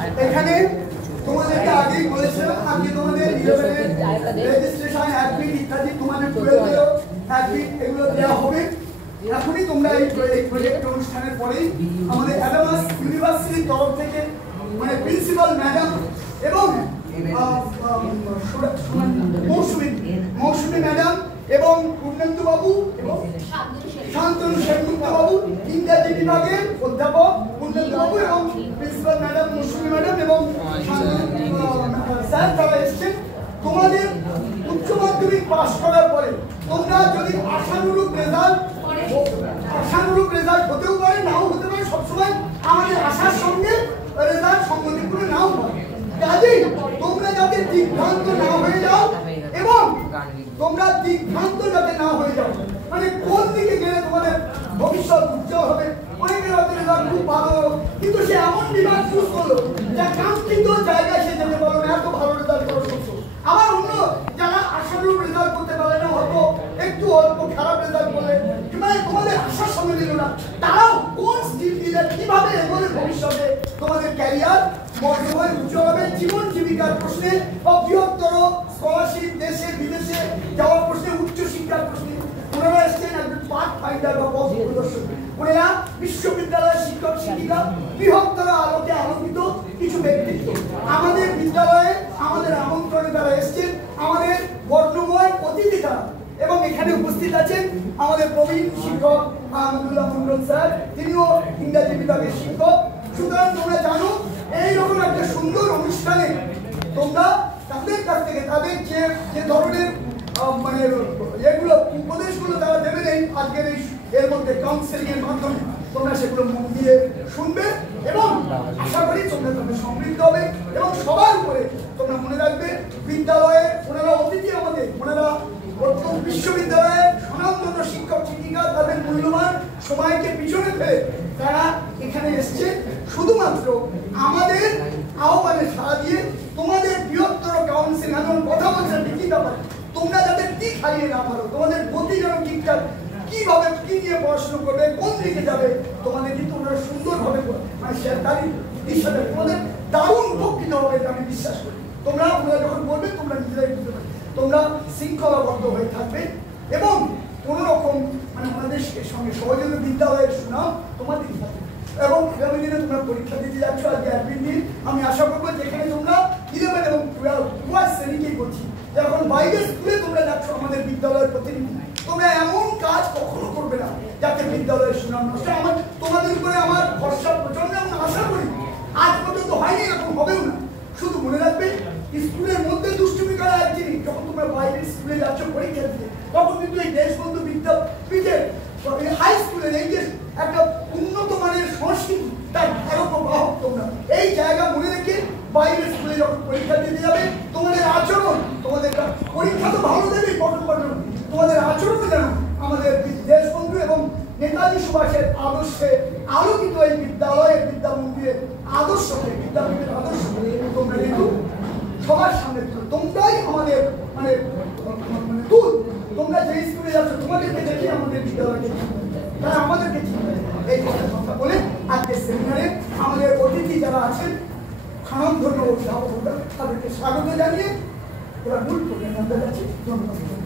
এখানে তোমাদেরকে আগেই বলেছিলাম আজকে তোমাদের 11 এর রেজিস্ট্রেশন অ্যাডমিট ইত্যাদি তোমাদের 12 এর অ্যাডমিট এগুলো দেওয়া হবে। এখনই তোমরা এই প্রজেক্ট অনুষ্ঠানের পরেই আমাদের অ্যাডামাস ইউনিভার্সিটির তরফ থেকে মানে প্রিন্সিপাল ম্যাডাম এবং মৌসুমী ম্যাডাম এবং পূর্ণেন্দু বাবু এবং শান্তনু সেনগুপ্ত বাবু ইংরেজি বিভাগের অধ্যাপক পূর্ণেন্দু বাবু এবং প্রিন্সিপাল ম্যাডাম মৌসুমী ম্যাডাম এবং স্যার তারা এসেছেন। তোমাদের উচ্চ মাধ্যমিক পাশ করার পরে তোমরা যদি আশানুরূপ রেজাল্ট হতেও পারে নাও হতে পারে, সবসময় আমাদের আশার সঙ্গে রেজাল্ট সঙ্গতিপূর্ণ নাও হয়। কাজেই তোমরা যাতে দিগ্ভ্রান্ত না হয়ে যাও এবং তোমরা দিগ্ভ্রান্ত যাতে না হয়ে যাও, মানে কোন দিকে গেলে তোমাদের ভবিষ্যৎ উজ্জ্বল হবে। অনেকের হয়তো রেজাল্ট খুব ভালো কিন্তু সে এমন বিভাগ চুজ করলো যা কাঙ্ক্ষিত জায়গায় সে যেতে পারলো না, এত ভালো রেজাল্ট করা সত্ত্বেও। আবার অন্য যারা আশানুরূপ রেজাল্ট করতে পারে না, হয়তো একটু অল্প খারাপ রেজাল্ট করলে মানে তোমাদের আশার সঙ্গে দিল না, তারাও কোন স্ট্রিম দিলে কিভাবে এগোলে ভবিষ্যতে তোমাদের ক্যারিয়ার মর্যাদায় উজ্জ্বল হবে। জীবন জীবিকার প্রশ্নে বা বৃহত্তর স্কলারশিপ দেশে বিদেশে যাওয়ার প্রশ্নে, উচ্চ শিক্ষার প্রশ্নে ওনারা এসছেন একজন পাথ ফাইন্ডার বা পথ প্রদর্শক। ওনারা বিশ্ববিদ্যালয়ের শিক্ষক শিক্ষিকা, বৃহত্তর আলোকে আলোকিত কিছু ব্যক্তিত্ব আমাদের বিদ্যালয়ে আমাদের আমন্ত্রণে তারা এসছেন, আমাদের বর্ণময় অতিথি তারা। এবং এখানে উপস্থিত আছেন আমাদের প্রবীণ শিক্ষক আহমদুল্লাহ মন্ডল স্যার, তিনিও ইংরেজি বিভাগের শিক্ষক। সুতরাং তোমরা জানো এইরকম একটা সুন্দর অনুষ্ঠানে তোমরা তাদের কাছ থেকে তাদের যে ধরনের মানে এগুলো উপদেশগুলো তারা দেবেন এই আজকের এর মধ্যে কাউন্সেলিং এর মাধ্যমে তোমরা সেগুলো মন দিয়ে শুনবে এবং আশা করি তোমরা সমৃদ্ধ হবে। এবং সবার উপরে তোমরা মনে রাখবে বিদ্যালয়ে ওনারা অতিথি আমাদের, ওনারা বিশ্ববিদ্যালয়ের স্বনামধন্য শিক্ষক শিক্ষিকা, তাদের মূল্যবান সময়কে পিছনে ফেলে তারা এখানে এসছে শুধুমাত্র আমাদের আহ্বানে সাড়া দিয়ে তোমাদের বৃহত্তর কাউন্সিল এমন কথা বলছেন কি ব্যাপারে তোমরা যাতে ঠিক হারিয়ে না পারো, তোমাদের গতি যেন ঠিকঠাক কিভাবে কি নিয়ে পড়াশোনা করবে, কোন দিকে যাবে, তোমাদের কিন্তু ওনারা সুন্দরভাবে মানে তারই দিশাটা তোমাদের দারুণ উপকৃত হবে এটা আমি বিশ্বাস করি। তোমরা ওনারা যখন বলবে তোমরা নিজেরাই বুঝতে পারবে, তোমরা শৃঙ্খলাবদ্ধ হয়ে থাকবে এবং কোনো রকম মানে ওনাদের সঙ্গে সহযোগী বিদ্যালয়ের সুনাম তোমাদের থাকবে। এবং আগামী দিনে তোমরা পরীক্ষা দিতে যাচ্ছ আজকে অ্যাডমিট দিন, আমি আশা করবো যেখানে তোমরা 11 এবং 12 উভয় শ্রেণীকেই করছি, যখন বাইরের স্কুলে তোমরা যাচ্ছ আমাদের বিদ্যালয়ের প্রতিনিধি, তোমরা এমন কাজ কখনো করবে না যাতে বিদ্যালয়ের সুনাম নষ্ট। আমার তোমাদের উপরে আমার ভরসা প্রচন্ড এবং আশা করি আজ পর্যন্ত হয়নি, এরকম হবেও না। শুধু মনে রাখবে স্কুলের মধ্যে দুষ্টুমি করা এক জিনিস, যখন তোমরা বাইরের স্কুলে যাচ্ছ পরীক্ষা দিতে তখন কিন্তু এই দেশবন্ধু বিদ্যাপীঠের হাই স্কুলের এই যে একটা উন্নত মানের সংস্কৃতি তার এরকম বাহক তোমরা এই জায়গা মনে রেখে বাইরের স্কুলে যখন পরীক্ষা দিতে যাবে তোমাদের আচরণ, তোমাদের পরীক্ষা তো ভালো দেবে পঠন পাঠন, তোমাদের আচরণ যেন আমাদের দেশবন্ধু এবং নেতাজি সুভাষের আদর্শে আলোকিত এই বিদ্যালয়ের বিদ্যামন্দিরের আদর্শকে বিদ্যাপীঠের আদর্শকে তোমরা কিন্তু সবার সামনে তোমরাই আমাদের মানে তুল, তোমরা যে স্কুলে যাচ্ছ তোমাদেরকে দেখে আমাদের বিদ্যালয়কে তারা আমাদেরকে চিনবে। এই কথা বলে আজকের সেমিনারে আমাদের অতিথি যারা আছেন স্বনামধন্য অভিভাবকরা তাদেরকে স্বাগত জানিয়ে এবার মূল প্রোগ্রামে আমরা যাচ্ছি। ধন্যবাদ।